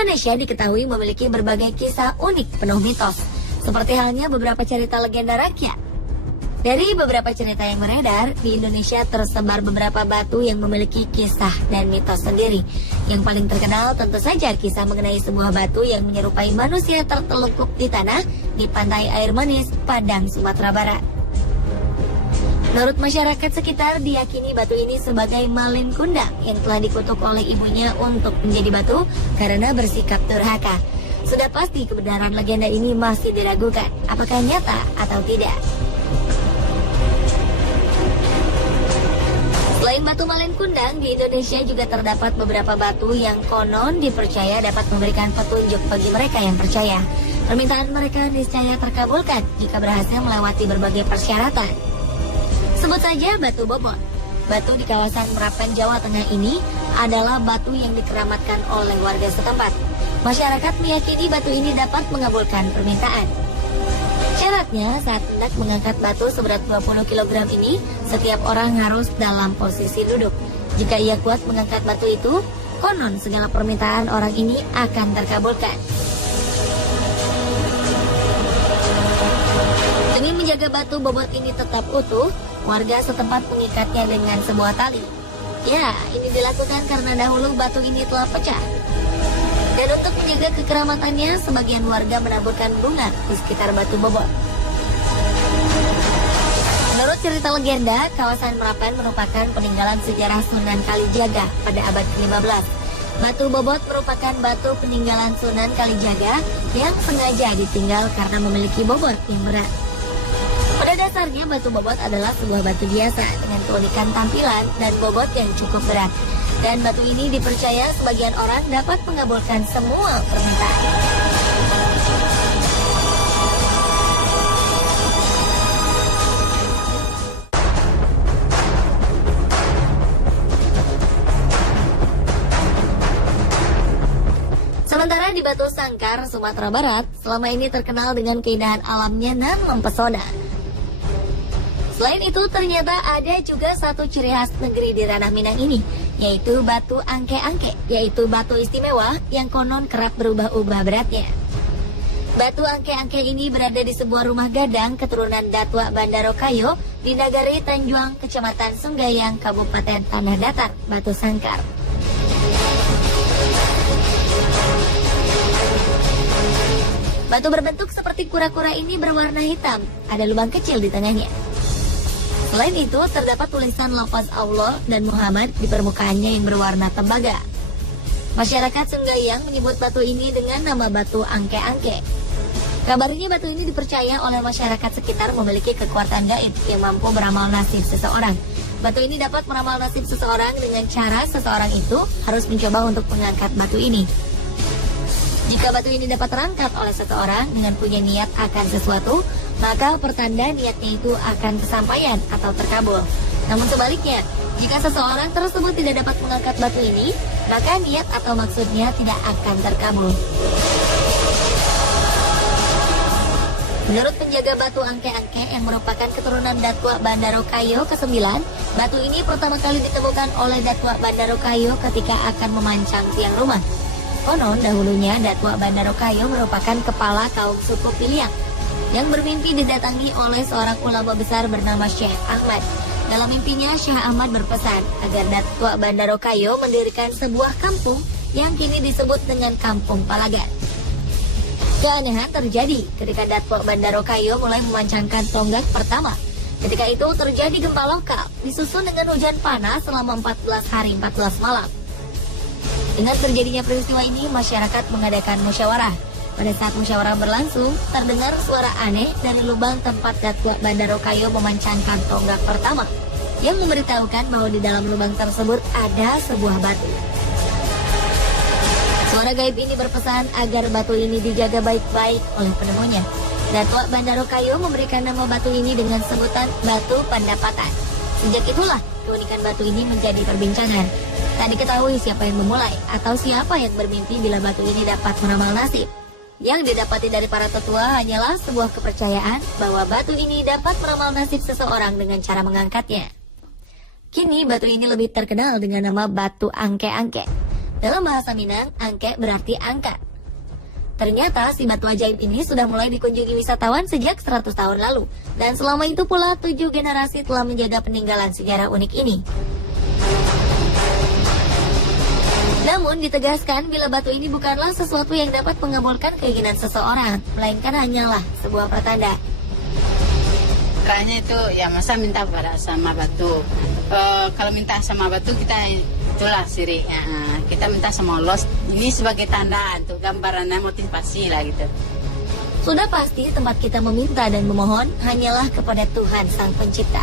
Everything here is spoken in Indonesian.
Indonesia diketahui memiliki berbagai kisah unik penuh mitos, seperti halnya beberapa cerita legenda rakyat. Dari beberapa cerita yang beredar, di Indonesia tersebar beberapa batu yang memiliki kisah dan mitos sendiri. Yang paling terkenal tentu saja kisah mengenai sebuah batu yang menyerupai manusia tertelungkup di tanah di pantai air manis, Padang, Sumatera Barat. Menurut masyarakat sekitar, diyakini batu ini sebagai malin kundang yang telah dikutuk oleh ibunya untuk menjadi batu karena bersikap durhaka. Sudah pasti kebenaran legenda ini masih diragukan, apakah nyata atau tidak. Selain batu malin kundang, di Indonesia juga terdapat beberapa batu yang konon dipercaya dapat memberikan petunjuk bagi mereka yang percaya. Permintaan mereka niscaya terkabulkan jika berhasil melewati berbagai persyaratan. Sebut saja batu bobot. Batu di kawasan Merapen, Jawa Tengah ini adalah batu yang dikeramatkan oleh warga setempat. Masyarakat meyakini batu ini dapat mengabulkan permintaan. Syaratnya, saat hendak mengangkat batu seberat 20 kg ini, setiap orang harus dalam posisi duduk. Jika ia kuat mengangkat batu itu, konon segala permintaan orang ini akan terkabulkan. Demi menjaga batu bobot ini tetap utuh, warga setempat mengikatnya dengan sebuah tali. Ya, ini dilakukan karena dahulu batu ini telah pecah. Dan untuk menjaga kekeramatannya, sebagian warga menaburkan bunga di sekitar batu bobot. Menurut cerita legenda, kawasan Merapen merupakan peninggalan sejarah Sunan Kalijaga pada abad ke-15. Batu bobot merupakan batu peninggalan Sunan Kalijaga yang sengaja ditinggal karena memiliki bobot yang berat. Pada dasarnya, batu bobot adalah sebuah batu biasa dengan keunikan tampilan dan bobot yang cukup berat. Dan batu ini dipercaya sebagian orang dapat mengabulkan semua permintaan. Sementara di Batu Sangkar, Sumatera Barat, selama ini terkenal dengan keindahan alamnya dan mempesona. Selain itu, ternyata ada juga satu ciri khas negeri di ranah Minang ini, yaitu batu angke-angke, yaitu batu istimewa yang konon kerap berubah-ubah beratnya. Batu angke-angke ini berada di sebuah rumah gadang keturunan Datua Bandarokayo di Nagari Tanjuang, Kecamatan Sunggayang, Kabupaten Tanah Datar, Batu Sangkar. Batu berbentuk seperti kura-kura ini berwarna hitam, ada lubang kecil di tengahnya. Selain itu, terdapat tulisan lafaz Allah dan Muhammad di permukaannya yang berwarna tembaga. Masyarakat Sunggayang menyebut batu ini dengan nama batu angke-angke. Kabarnya batu ini dipercaya oleh masyarakat sekitar memiliki kekuatan gaib yang mampu beramal nasib seseorang. Batu ini dapat meramal nasib seseorang dengan cara seseorang itu harus mencoba untuk mengangkat batu ini. Jika batu ini dapat terangkat oleh seseorang dengan punya niat akan sesuatu, maka pertanda niatnya itu akan kesampaian atau terkabul. Namun sebaliknya, jika seseorang tersebut tidak dapat mengangkat batu ini, maka niat atau maksudnya tidak akan terkabul. Menurut penjaga batu angke-angke yang merupakan keturunan Datua Bandarokayo ke-9, batu ini pertama kali ditemukan oleh Datua Bandarokayo ketika akan memancang tiang rumah. Konon dahulunya Datua Bandarokayo merupakan kepala kaum suku Piliang yang bermimpi didatangi oleh seorang ulama besar bernama Syekh Ahmad. Dalam mimpinya, Syekh Ahmad berpesan agar Datua Bandarokayo mendirikan sebuah kampung yang kini disebut dengan Kampung Palagan. Keanehan terjadi ketika Datua Bandarokayo mulai memancangkan tonggak pertama. Ketika itu terjadi gempa lokal, disusul dengan hujan panas selama 14 hari 14 malam. Dengan terjadinya peristiwa ini, masyarakat mengadakan musyawarah. Pada saat musyawarah berlangsung, terdengar suara aneh dari lubang tempat Datua Bandarokayo memancangkan tonggak pertama, yang memberitahukan bahwa di dalam lubang tersebut ada sebuah batu. Suara gaib ini berpesan agar batu ini dijaga baik-baik oleh penemunya. Datua Bandarokayo memberikan nama batu ini dengan sebutan Batu Pandapatan. Sejak itulah, keunikan batu ini menjadi perbincangan. Tak diketahui siapa yang memulai atau siapa yang bermimpi bila batu ini dapat meramal nasib. Yang didapati dari para tetua hanyalah sebuah kepercayaan bahwa batu ini dapat meramal nasib seseorang dengan cara mengangkatnya. Kini batu ini lebih terkenal dengan nama batu angke-angke. Dalam bahasa Minang, angke berarti angkat. Ternyata si batu ajaib ini sudah mulai dikunjungi wisatawan sejak 100 tahun lalu. Dan selama itu pula 7 generasi telah menjaga peninggalan sejarah unik ini. Namun ditegaskan bila batu ini bukanlah sesuatu yang dapat mengabulkan keinginan seseorang, melainkan hanyalah sebuah pertanda. Caranya itu ya masa minta pada sama batu. Kalau minta sama batu kita itulah sirik. Kita minta sama Allah. Ini sebagai tanda untuk gambarannya motivasi lah gitu. Sudah pasti tempat kita meminta dan memohon hanyalah kepada Tuhan Sang Pencipta.